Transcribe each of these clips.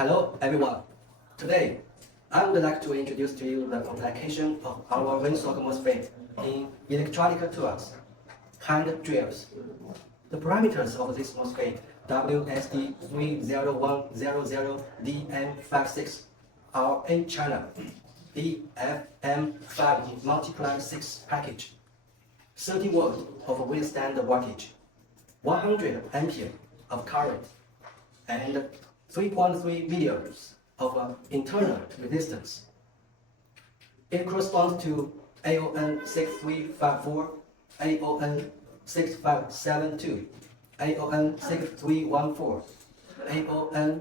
Hello everyone. Today, I would like to introduce to you the application of our WINSOK MOSFET in electronic tools, hand drills. The parameters of this MOSFET WSD30100DN56 are N-channel DFM5x6 package, 30 volt of withstand voltage, 100 ampere of current, and 3.3 milliamps of internal resistance. It corresponds to AON 6354, AON 6572, AON 6314, AON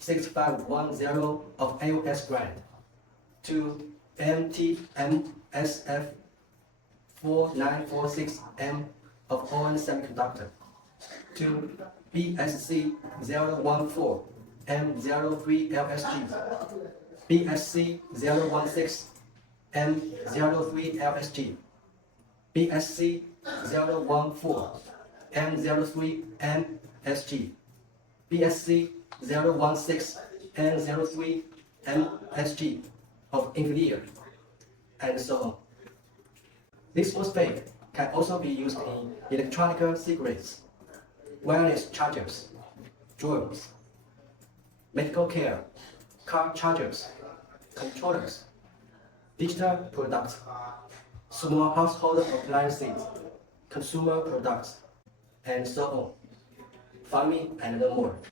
6510 of AOS grade, to NTMFS4946N of ON semiconductor, to BSC014N03LSG BSC016N03LSG BSC014N03MSG BSC016N03MSG of INFINEON, and so on. This MOSFET can also be used in electronic cigarettes, wireless chargers, drones, medical care, car chargers, controllers, digital products, small household appliances, consumer products, and so on. Farming and more.